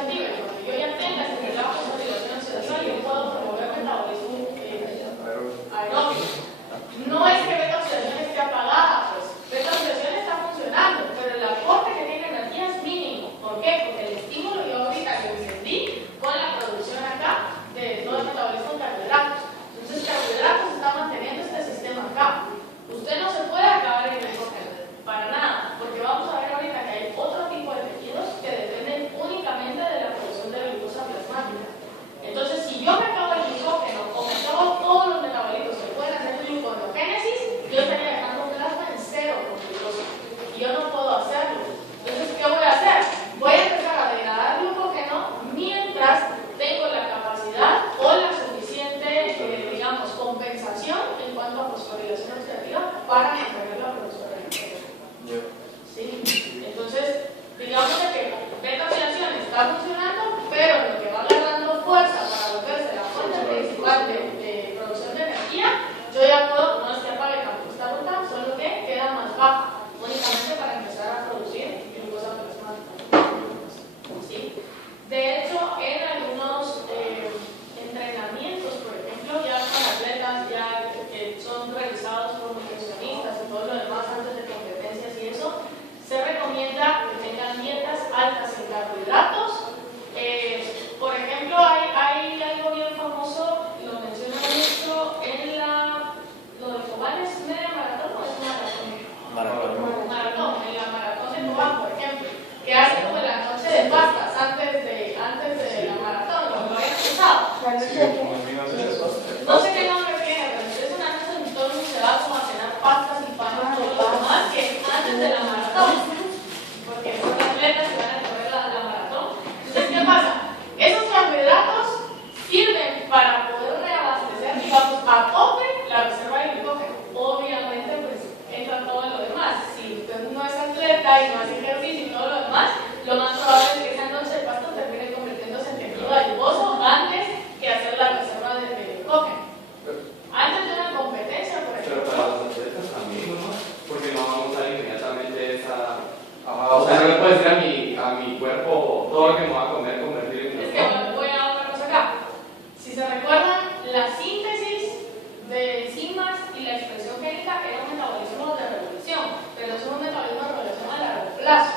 activa. Y cuando yo ya tenga esa consolidación oxidativa, yo puedo promover metabolismo aeróbico. No es que beta oxidación esté apagada, pues beta oxidación está funcionando, pero el aporte que tiene energía es mínimo. ¿Por qué? Porque el estímulo yo ahorita lo encendí con la producción acá de todo el metabolismo de carbohidratos. Entonces, carbohidratos está manteniendo este sistema acá. Usted no se puede acabar el glucógeno, para nada, porque vamos a ver ahorita que hay otro tipo de tejidos que dependen únicamente de la producción de glucosa plasmática. Entonces, si yo me acabo el glucógeno o me acabo todos los metabolitos que pueden hacer gluconeogénesis, yo estaría dejando plasma en cero con glucosa. Y yo no puedo hacerlo. Entonces, ¿qué voy a hacer? Voy a empezar a degradar glucógeno mientras tengo la capacidad o la suficiente, digamos, compensación en cuanto a fosforilación oxidativa para mantener la producción de glucógeno. ¿Sí? Entonces, digamos que beta oxidación está funcionando, pero lo que va agarrando fuerza para volverse la fuente principal de producción de energía, yo ya puedo, no es que apague tampoco esta ruta, solo que queda más baja, únicamente para empezar a producir glucosa plasmática. ¿Sí? De hecho, en algunos entrenamientos, por ejemplo, ya con atletas ya que son realizados por nutricionistas y todo lo demás antes de competencias y eso, se recomienda que tengan dietas altas en carbohidratos. Por ejemplo, hay algo bien famoso, lo mencionan mucho en lo de Cobán, ¿es media maratón o es maratón? Maratón, en la maratón de Cobán, por ejemplo, que hacen como la noche de pastas antes de la maratón, como lo habían empezado. No sé qué nombre tiene, pero es una noche donde todo el mundo se va como a cenar pastas y pan y todo lo demás que es antes de la maratón, porque son atletas que van a correr la maratón. Entonces, ¿qué pasa? Esos carbohidratos sirven para poder reabastecer, digamos, a tope la reserva de glucógeno. Obviamente, pues entra todo lo demás. Si usted no es atleta y no hace ejercicio y todo lo demás, lo más probable es que esa noche de pasto termine convirtiéndose en tejido adiposo antes que hacer la reserva de glucógeno. Antes de una competencia, por ejemplo. Pero para los atletas también, ¿no? Porque no vamos a dar inmediatamente esa. O sea, no le puedo decir a mi cuerpo todo lo que me va a comer, convertir en Es que voy a otra cosa acá. Si se recuerdan, la síntesis de enzimas y la expresión génica era un metabolismo de revolución, pero es un metabolismo de revolución a largo plazo.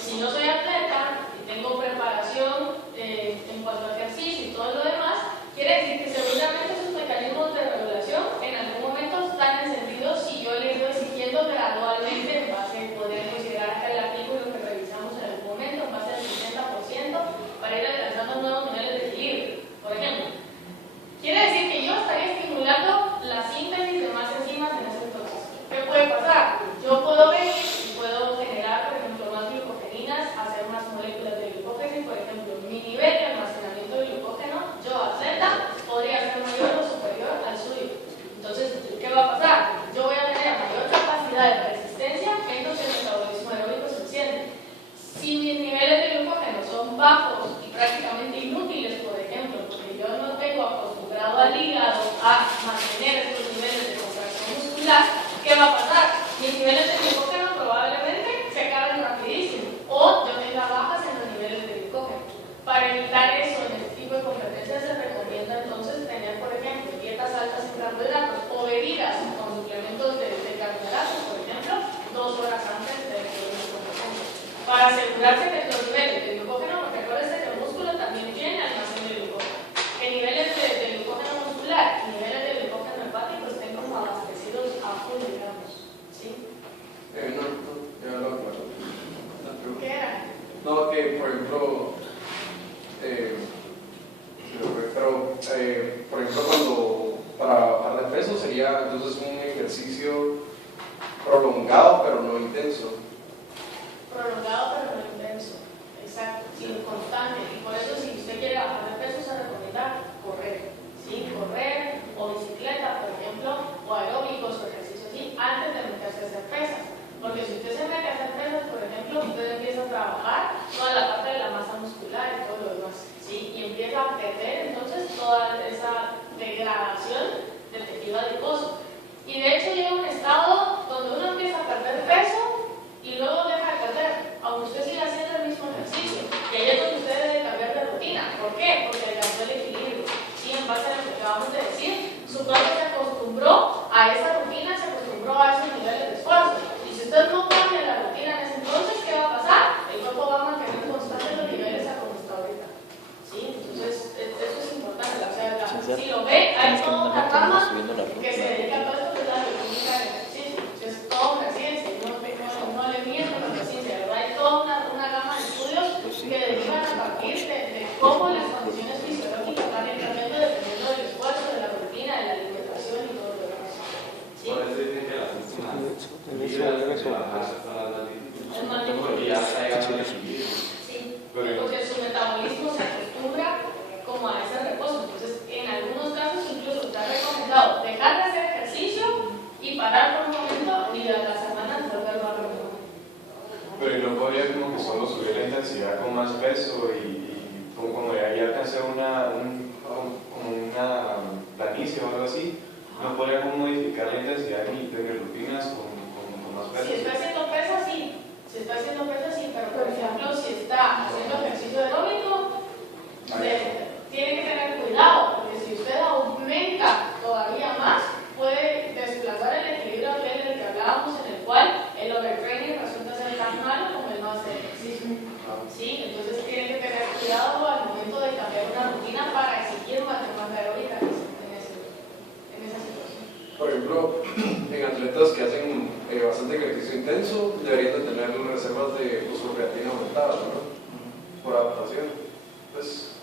Si no soy atleta y tengo preparación en cuanto a ejercicio y todo lo demás, quiere decir que seguramente esos mecanismos de regulación en algún momento están encendidos si yo le voy siguiendo gradualmente en base, podría considerar acá el artículo que revisamos en algún momento, en base al 60% para ir alcanzando nuevos niveles de equilibrio. Por ejemplo, quiere decir que yo estaría estimulando la síntesis de más enzimas en ese entonces. ¿Qué puede pasar? Yo puedo venir y puedo generar, por ejemplo, más glucogeninas, hacer más moléculas de glucógeno y, por ejemplo, mi nivel de almacenamiento de glucógeno, yo atleta, podría ser mayor o superior al suyo. Entonces, ¿qué va a pasar? Yo voy a tener mayor capacidad de resistencia, entonces el metabolismo aeróbico es suficiente. Si mis niveles de glucógeno son bajos y prácticamente inútiles, por ejemplo, porque yo no tengo acostumbrado al hígado a mantener estos niveles de contracción muscular, ¿qué va a pasar? Mis niveles de glucógeno probablemente se acaben rapidísimo o yo tenga bajas en los niveles de glucógeno. Para evitar eso en este tipo de competencias se recomienda entonces tener, por ejemplo, dietas altas en carbohidratos o bebidas con suplementos de carbohidratos, por ejemplo, 2 horas antes de una competencia, para asegurarse que los niveles de glucógeno, porque acuérdense que el músculo también tiene almacén de glucógeno, que niveles de glucógeno muscular y niveles de glucógeno hepático estén como abastecidos a full, digamos. ¿Sí? ¿Qué era? No, que por ejemplo, por ejemplo, cuando para bajar de peso sería entonces un ejercicio prolongado pero no intenso. Prolongado pero no intenso, exacto, sin constante. Y por eso, si usted quiere bajar de peso, se recomienda correr, ¿sí? Correr o bicicleta, por ejemplo, o aeróbicos o ejercicios así, antes de meterse a hacer pesas. Porque si usted se mete a hacer pesas, por ejemplo, usted empieza a trabajar toda la parte de la masa muscular y todo lo demás, ¿sí? Y empieza a perder entonces toda esa degradación del tejido adiposo. Y de hecho llega un estado donde uno empieza a perder peso y luego deja de perder, aunque usted siga haciendo el mismo ejercicio. Y ahí es donde usted debe cuerpo se acostumbró a esa rutina, se acostumbró a esos niveles de esfuerzo. Y si usted no cambia la rutina en ese entonces, ¿qué va a pasar? El cuerpo va a mantener constantes los niveles a como está ahorita. ¿Sí? Entonces, eso es importante. O sea, si lo ve, hay toda una rama que se dedica a todo esto, que es la bioquímica del ejercicio. Es toda una ciencia, no le miento a la ciencia, ¿verdad? Hay toda una gama de estudios que derivan a partir de cómo las condiciones fisiológicas van cambiando dependiendo del esfuerzo, de la rutina, de la alimentación y todo lo demás. ¿Sí? Por eso dicen que las últimas libras de bajar son las más difíciles. Es más Porque ya está llegando el equilibrio. Sí, porque su metabolismo se acostumbra como a ese reposo. Entonces, en algunos casos incluso está recomendado dejar de hacer ejercicio y parar por un momento y a la semana volverlo a retomar. Pero ¿y no podría como que solo subir la intensidad con más peso y como ya alcancé como una planicie o algo así? ¿No podría como modificar la intensidad de mis rutinas con más peso? Si está haciendo pesas, sí. Si está haciendo pesas, sí. Pero, por ejemplo, si está haciendo ejercicio aeróbico, tiene que tener cuidado, porque si usted aumenta todavía más, puede desplazar el equilibrio aquel del que hablábamos, en el cual el overtraining resulta ser tan malo como el no hacer ejercicio. ¿Sí? Entonces tiene que tener cuidado al momento de cambiar una rutina para exigir más demanda aeróbica en esa situación. Por ejemplo, en atletas que hacen bastante ejercicio intenso, deberían de tener reservas de fosfocreatina aumentadas, ¿no? Por adaptación. Pues,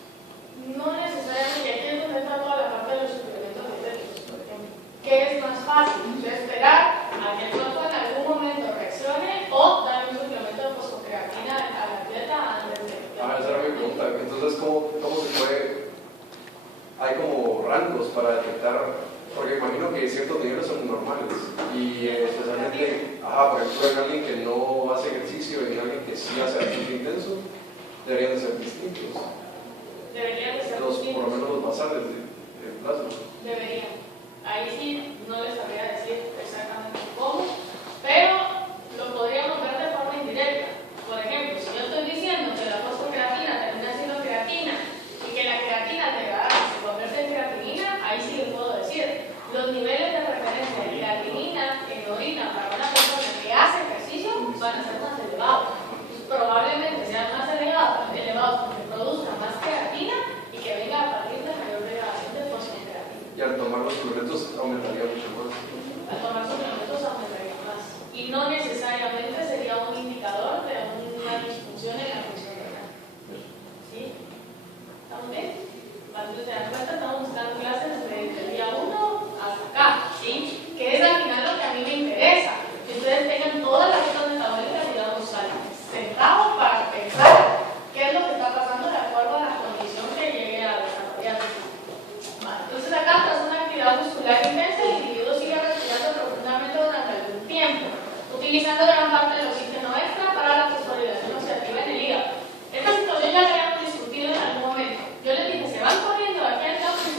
no necesariamente, aquí es donde está toda la parte de los suplementos dietéticos, por ejemplo. ¿Qué es más fácil? ¿Esperar a que el cuerpo en algún momento reaccione o dar un suplemento de fosfocreatina al atleta antes de que... esa era mi pregunta. Entonces, ¿cómo se puede? Hay como rangos para detectar, porque imagino que ciertos niveles son normales y especialmente, por ejemplo, en alguien que no hace ejercicio y en alguien que sí hace ejercicio intenso, deberían de ser distintos. Deberían de ser Por distintos. lo menos los basales de plasma. Deberían. Ahí sí no les sabría decir exactamente cómo, pero lo podríamos ver de forma indirecta. Por ejemplo, si yo estoy diciendo que la fosfocreatina termina siendo creatina y que la creatina se convierte en creatinina, ahí sí les puedo decir. Los niveles de referencia de creatinina en orina para una persona que hace ejercicio van a ser más elevados. Pues probablemente sean más elevados porque produzcan más creatina y que venga a partir de mayor degradación de fosfocreatina. Y al tomar los suplementos aumentaría mucho más. Al tomar suplementos aumentaría más. Y no necesariamente sería un indicador de una disfunción en la función renal. ¿Sí? ¿Estamos bien? Cuando se dan cuenta, estamos buscando clases desde el día 1 hasta acá. ¿Sí? Que es al final lo que a mí me interesa. Que ustedes tengan todas las rutas metabólicas, digamos, sentados para pensar qué es lo que está pasando de acuerdo a la condición que llegue a desarrollarse. Entonces acá, tras una actividad muscular intensa, el individuo sigue respirando profundamente durante algún tiempo, utilizando gran parte del oxígeno extra para la fosforilación oxidativa en el hígado. Esta situación ya la habíamos discutido en algún momento. Yo les dije, se van corriendo de aquí al campo y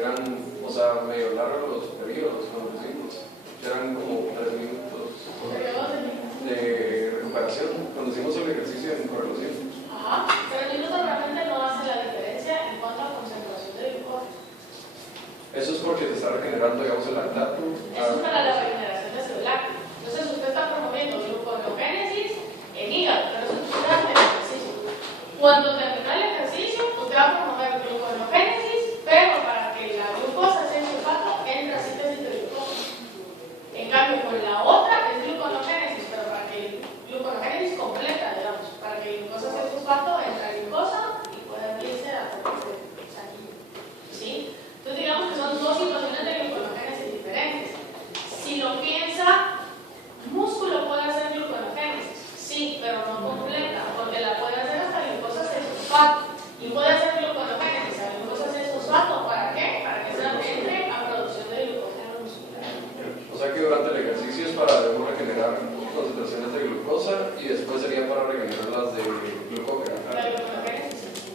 eran, o sea, medio largos los periodos cuando lo hicimos. Eran como 3 minutos de recuperación cuando hicimos el ejercicio en correlación. Ajá, pero el minuto realmente no hace la diferencia en cuanto a concentración de glucosa. Eso es porque te está regenerando, digamos, el lactato. Eso es para la regeneración de celular. Entonces usted está promoviendo gluconeogénesis en hígado, pero eso usted hace el ejercicio. Cuando termina el ejercicio, usted va a promover gluconeogénesis, pero para que la glucosa sea sulfato entre a síntesis de glucosa. En cambio, con la otra es gluconeogénesis, pero para que gluconeogénesis completa, digamos, para que glucosa sea sulfato entre a glucosa y pueda irse a sanguíneo. ¿Sí? Entonces digamos que son dos situaciones de gluconeogénesis diferentes. Si lo piensa, músculo puede hacer gluconeogénesis, sí, pero no completa, porque la puede hacer hasta glucosa 6-fosfato y puede hacer gluconeogénesis a glucosa 6-fosfato. ¿Para qué? Para que se entre a producción de glucógeno muscular. O sea que durante el ejercicio es para luego regenerar concentraciones de glucosa y después sería para regenerar las de glucógeno. La gluconeogénesis.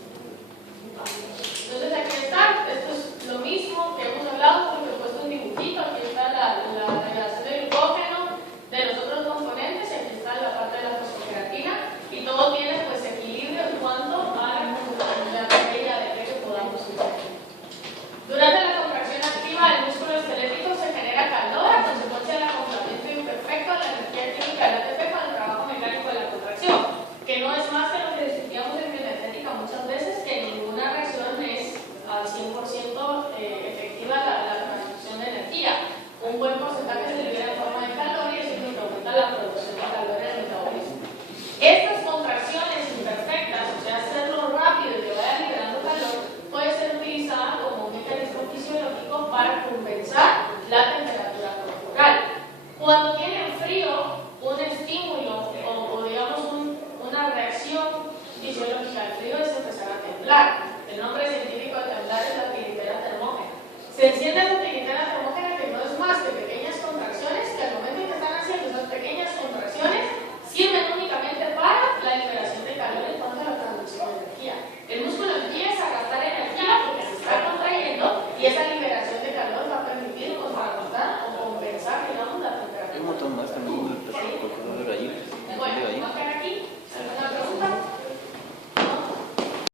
Entonces aquí está, esto es lo mismo que hemos hablado.